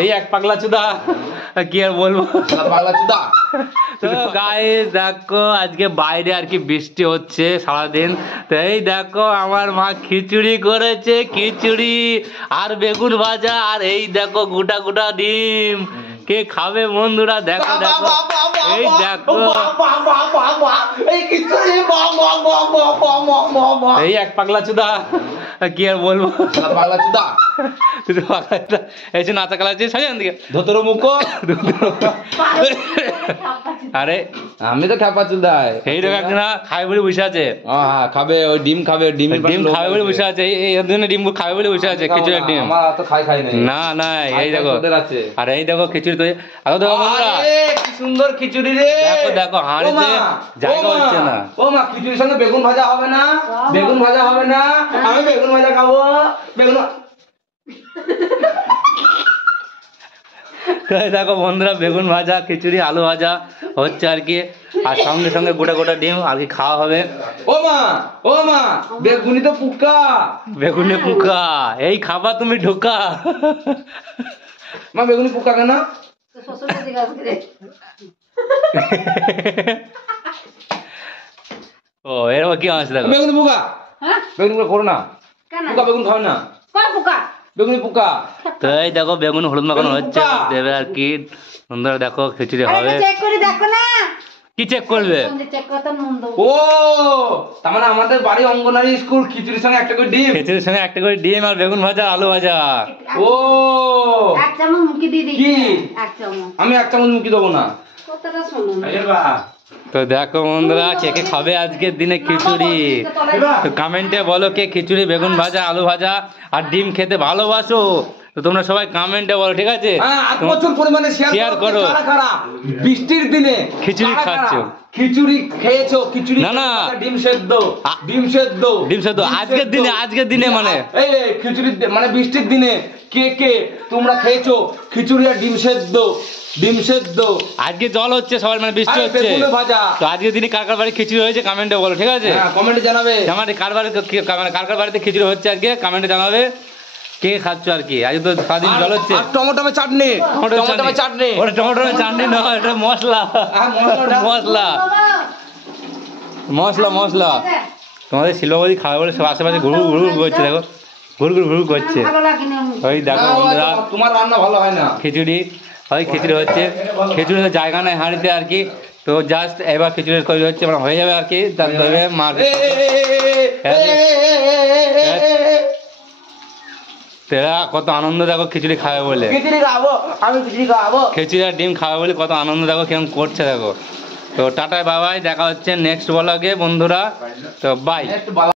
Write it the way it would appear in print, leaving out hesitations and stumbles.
এই এক পাগলা চুদা, কি আর বলবো। পাগলা চুদা। তো গাইস দেখো আজকে বাইরে আর কি বৃষ্টি হচ্ছে সারাদিন, তো এই দেখো আমার মা খিচুড়ি করেছে, খিচুড়ি আর বেগুন ভাজা, আর এই দেখো গোটা গোটা ডিম। কে খাবে বন্ধুরা? দেখো দেখো, এই দেখো এই এক পাগলা চুদা, কি আর বলবো। পাগলা চুদা। তুই পাগলা চুদা এসে নাচা খেলাচ্ছিস সাজান দিকে ধতর মুখ। আরে আমি তো খাপা চুদাই। এই দেখো একজনা খাবে বলে বসে আছে। হ্যাঁ খাবে, ওই ডিম খাবে, ডিম খাবে বলে বসে আছে, এই জন্য ডিম খাবে বলে বসে আছে, খিচুড়ির ডিম। আমার তো খাই না না, এই দেখো আর এই দেখো খিচুড়ি তো দেখো বন্ধুরা, কি সুন্দর খিচুড়ি রে। দেখো দেখো হাঁড়িতে জায়গা হচ্ছে না। ও মা, খিচুড়ির সঙ্গে বেগুন ভাজা হবে না? বেগুন ভাজা হবে না? আমি বেগুন ভাজা খাবো। বেগুন দেখো বন্ধুরা, বেগুন ভাজা, খিচুড়ি, আলু ভাজা হচ্ছে আর কি, আর সঙ্গে সঙ্গে গোটা গোটা ডিম আর কি খাওয়া হবে। ও মা, বেগুনি তো পুকা। বেগুনি পোকা, এই খাবার তুমি ঢোকা। মা বেগুনি পুকা কেন? ও এরকম কি আছে? দেখো বেগুনি পুকা, বেগুনি পুকা করো না। পুকা বেগুন খাও না, বেগুনি পুকা। তো এই দেখো বেগুন হলুদ মাখানো হচ্ছে, দেবে আর কি। বন্ধুরা দেখো খিচুড়ি হবে। কি চেক করবে? ও তার মানে আমাদের বাড়ি অঙ্গনারী স্কুল খিচুড়ির সঙ্গে একটা করে ডিম। খিচুড়ির সঙ্গে একটা করে ডিম আর বেগুন ভাজা, আলু ভাজা। ও কি আমি এক চামচ মুখি দেবো না? তো দেখো বন্ধুরা, কে কে খাবে আজকের দিনে খিচুড়ি? তো কমেন্টে বলো কে খিচুড়ি, বেগুন ভাজা, আলু ভাজা আর ডিম খেতে ভালোবাসো। তো তোমরা সবাই কমেন্টে বলো, ঠিক আছে? প্রচুর পরিমাণে শেয়ার করো। বৃষ্টির দিনে খিচুড়ি খাচ্ছ, খিচুড়ি খেয়েছো? খিচুড়ি না না, ডিম সেদ্ধ, ডিম সেদ্ধ, ডিম সেদ্ধ আজকের দিনে মানে এই খিচুড়ি মানে বৃষ্টির দিনে কে কে তোমরা খেয়েছো খিচুড়ি আর ডিম সেদ্ধ? ডিম সেদ্ধ। আজকে জল হচ্ছে সবার, মানে বৃষ্টি হচ্ছে। তো আজকের দিনে কার কার বাড়ি খিচুড়ি হয়েছে কমেন্টে বলো, ঠিক আছে? কমেন্টে জানাবে আমার কার বাড়িতে খিচুড়ি হচ্ছে আজকে, কমেন্টে জানাবে কে খাচ্ছ আর কি। আজকে তো সারাদিন জল হচ্ছে। টমেটো চাটনি, টমেটো চাটনি। ওটা টমেটো চাটনি নয়, এটা মশলা, মশলা মশলা মশলা। তোমাদের শিলবাড়ি খাবে বলে সব আশেপাশে ঘুরু ঘুরু করছে, দেখো ঘুরু ঘুরু করছে। ওই দেখো বন্ধুরা, তোমার রান্না ভালো হয় না। খিচুড়ি ওই খিচুড়ি হচ্ছে, খিচুড়ি জায়গা নেই হাঁড়িতে আর কি। তো জাস্ট এবার খিচুড়ি তৈরি হচ্ছে, মানে হয়ে যাবে আর কি। তারপরে মার তেরা কত আনন্দ দেখো খিচুড়ি খাবে বলে, খিচুড়ি খাবো, আমি খিচুড়ি খাবো, খিচুড়ি আর ডিম খাবে বলে কত আনন্দ দেখো কেমন করছে দেখো। তো টাটা বাবাই, দেখা হচ্ছে নেক্সট ব্লগে বন্ধুরা। তো বাই।